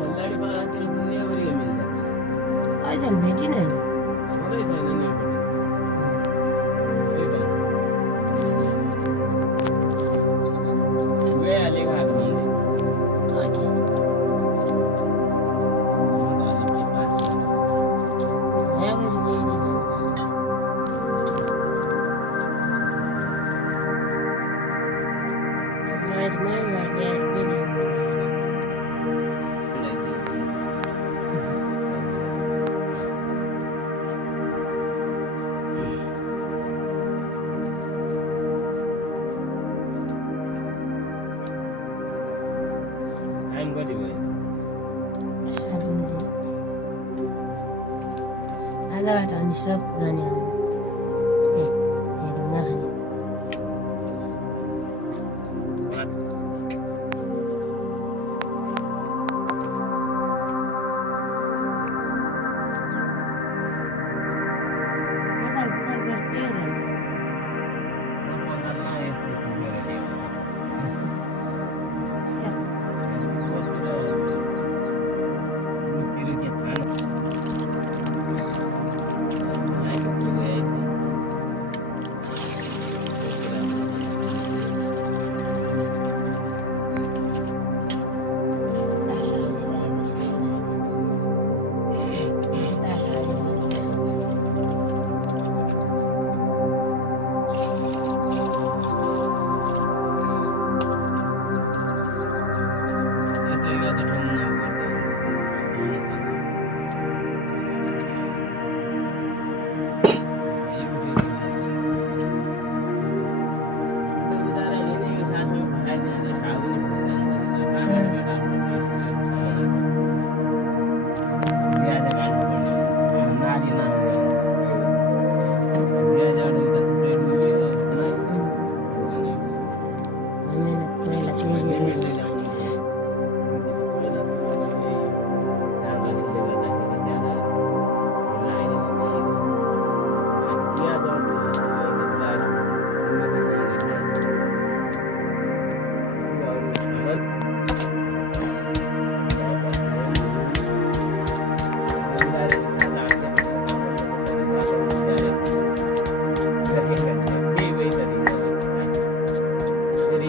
सल्लाड़ी बागा तेरे दुनिया भर के मिल जाते हैं। अझै भेटिन नि छँदै छैन नि गइहालेको आएको मन्दिर ताकि यहाँ बजी गइदिन मैं गया टाइम कति भयो आधा बाटो अनि सब जाने हो ए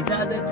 त्यहाँ नखाने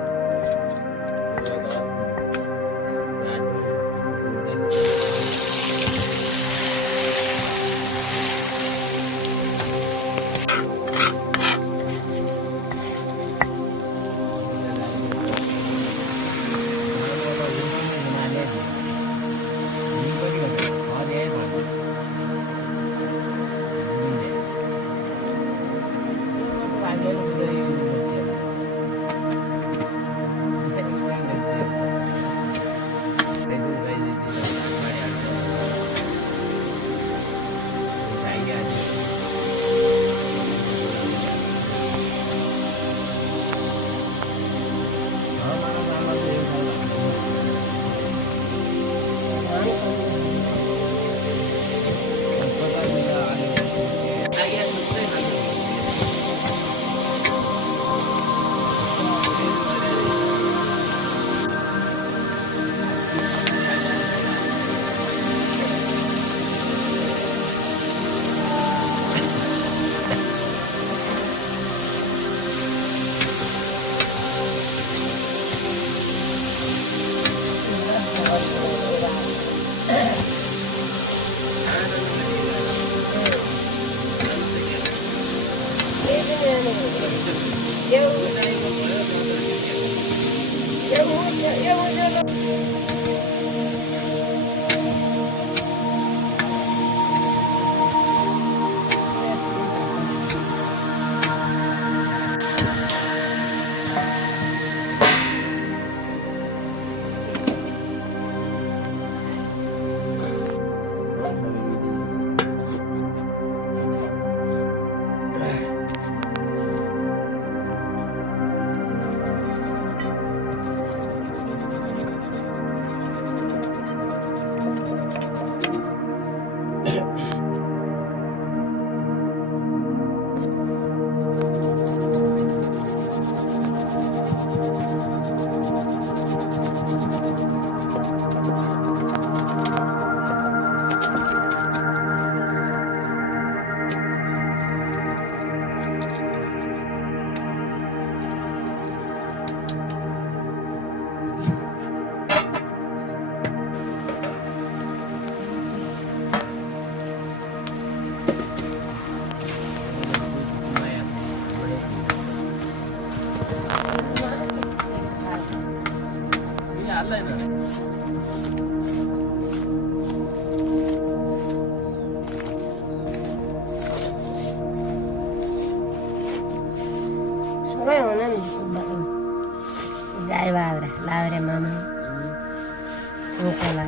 होला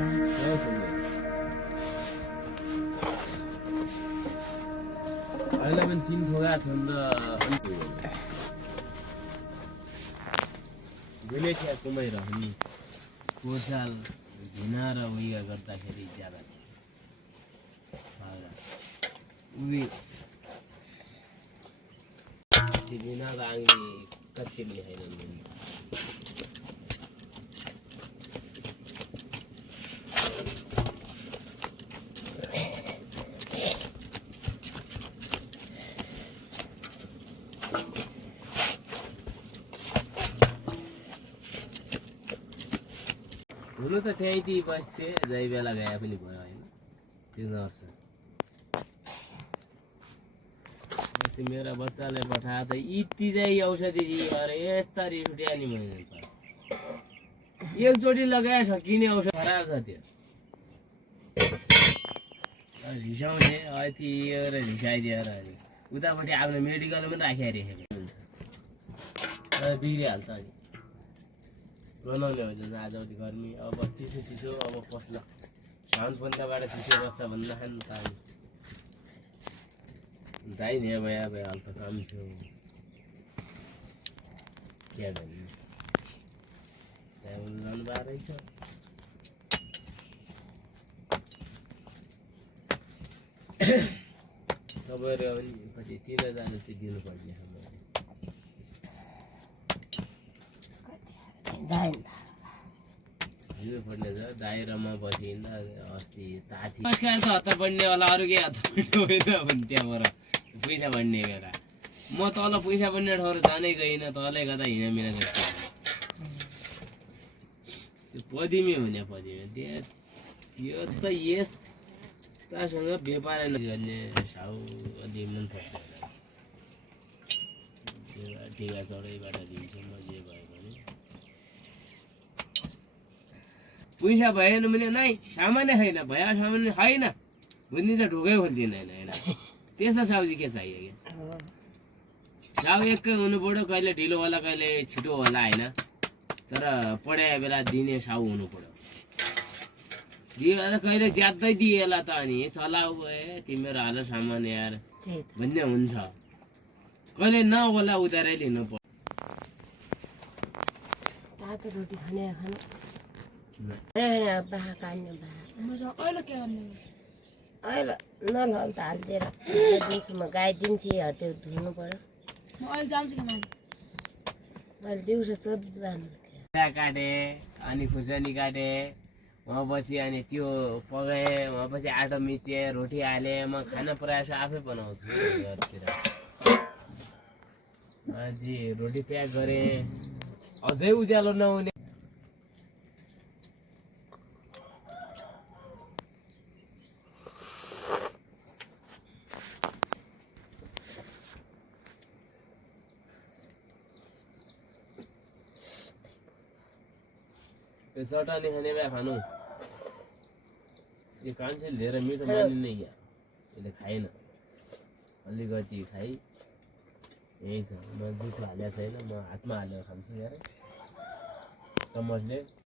अहिले पनि 3 थोका छन् र गुलेसिया कुमाइरहने कोसाल झिना र उयो गर्दाखेरि ज्यादा उही झिना र आङ्गी कति पनि छैन हुनु त त्यहीँ बस्थे जै बेला गए पनि भयो होइन त्यो नर्स मेरा बच्चालाई पठाए त यति चाहिँ औषधि अरे यस्ता रिस उठ्या नि मैले एकचोटि लगाए सकिने औषध खराब छ त्यो रिसाउने यति रिसाइदिएर उतापट्टि आफ्नो मेडिकल पनि राखिरहेको हुन्छ बिग्रिहाल्छ अनि बनाउने हो भने आजभोलि गर्मी अब चिसो चिसो अब पस्ला साउन पन्ध्रबाट चिसो बस्छ भन्दाखेरि पानी चाहिने भया भइहाल्छ काम थियो क्या भन्ने त्यहाँ उल्लाउनु भएको रहेछ तपाईँहरू पनि पछि 3000 चाहिँ दिनुपर्ने दिनुपर्ने छ दाइरामा बसिँदा अस्ति ताथी हतार बढ्ने होला अरू के हतार बढ्ने होइन भने त्यहाँबाट पैसा बढ्ने बेला म तल पैसा बढ्ने ठाउँ जानै गइनँ तलै गर्दा हिँडामिना जस्तो त्यो पदिमी हुने पदिमी त्यो त यस्तासँग व्यापार गर्ने साउ अलि मन पर्छ टिका चढैबाट दिन्छु म जे भयो भने पैसा भएन भने नै सामान्य छैन भया सामान्य छैन भनिदिन्छ ढोकै खोलिदिँदैन होइन त्यस्तो सब्जी के चाहियो क्या साउ एकै हुनु पऱ्यो कहिले ढिलो होला कहिले छिटो होला होइन तर पढाए बेला दिने साउ हुनु पऱ्यो दियो कहिले ज्यादै दिएला त अनि चलाऊ तिम्रो हाल सामान यार भन्ने हुन्छ कहिले नहोला उधारै लिनु पर्छ तातो रोटी खाने खानु बाहा काट्ने अहिले के गर्ने अहिले नलहल त हालिदिएर दिउँसोमा गाई दिन्थे त्यो धुनु पऱ्यो म अहिले जान्छु कि मान्छे मैले दिउँसो सोध जानु काटे अनि खुर्सानी काटे वहाँ पछि अनि त्यो पकाएँ वहाँ पछि आटा मिचेँ रोटी हालेँ म खाना प्रायः आफै बनाउँछु घरतिर अझै रोटी प्याक गरेँ अझै उज्यालो नहुने यो चटनी खाने भए खानु यो कान्छेले धेरै मिठो मानिन्न क्या यसले खाएन अलिकति खाइ यही छ म जुठो हालेको छैन म हातमा हालेर खान्छु यार चम्मचले